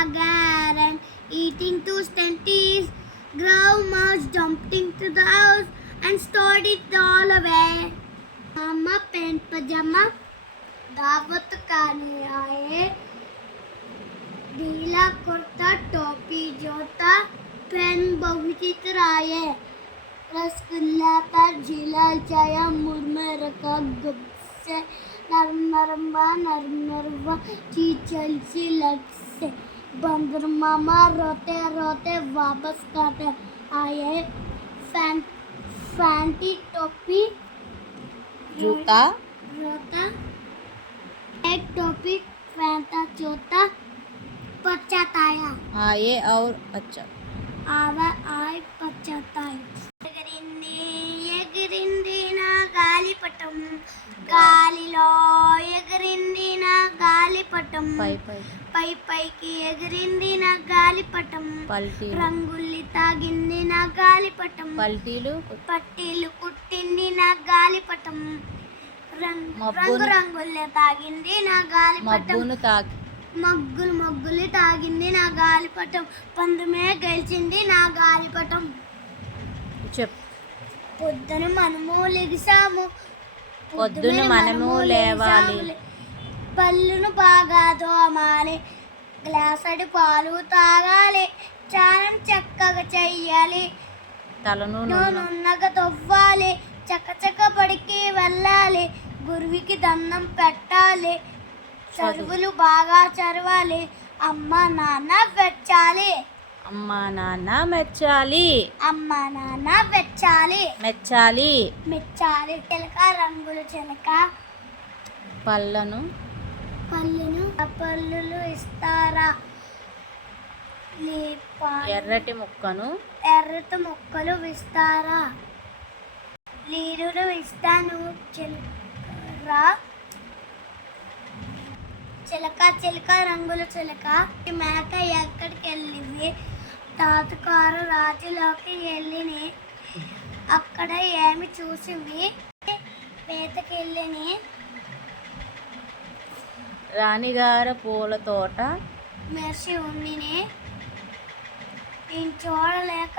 agar and eating two stenties. Grandma jumped into the house and stored it all away. Mama pant pajama दावत खाने आए. ढीला कुर्ता टोपी जूता पेन बहुचित्र आए. रसगुल्ला पर झीला चाया मुरमे रखा गुब से नरम नरम चीचल सी लग से. बंदर मामा रोते रोते वापस काटे आए. फैंटी टोपी जूता रोता एक टोपी फैंटा चोता पचाताया आए और अच्छा आवा आए पचाताया. ఎగిరింది నా గాలిపటం గాలిలో ఎగిరింది నా గాలిపటం పై పైకి ఎగిరింది నా గాలిపటం రంగుల్ని తాగింది నా గాలిపటం పట్టీలు కుట్టింది నా గాలిపటం రంగు రంగుల్ని తాగింది నా గాలిపటం మగ్గులు తాగింది నా గాలిపటం పందుమే గెలిచింది నా గాలిపటం. పొద్దున మనము లెగిసాము లేవాలి. పళ్ళును బాగా తోమాలి. గ్లాసడి పాలు తాగాలి. స్నానం చక్కగా చెయ్యాలి. నున్నగా తవ్వాలి. చక్క పడికి వెళ్ళాలి. గురువుకి దండం పెట్టాలి. చదువులు బాగా చదవాలి. అమ్మ నాన్న మెచ్చాలి. చిలక రంగులు చిలక పళ్ళులు ఇస్తారా. ఎర్రటి ముక్కలు ఇస్తారా. లీరులు ఇస్తాను చిలకరా. చిలక రంగులు చిలక. మేక ఎక్కడికి వెళ్ళింది. తాతకారు రాజులోకి వెళ్ళిని. అక్కడ ఏమి చూసింది. వేతకెళ్ళిని. రాణిగారు పూల తోట మెరిసి ఉండిని. నేను చూడలేక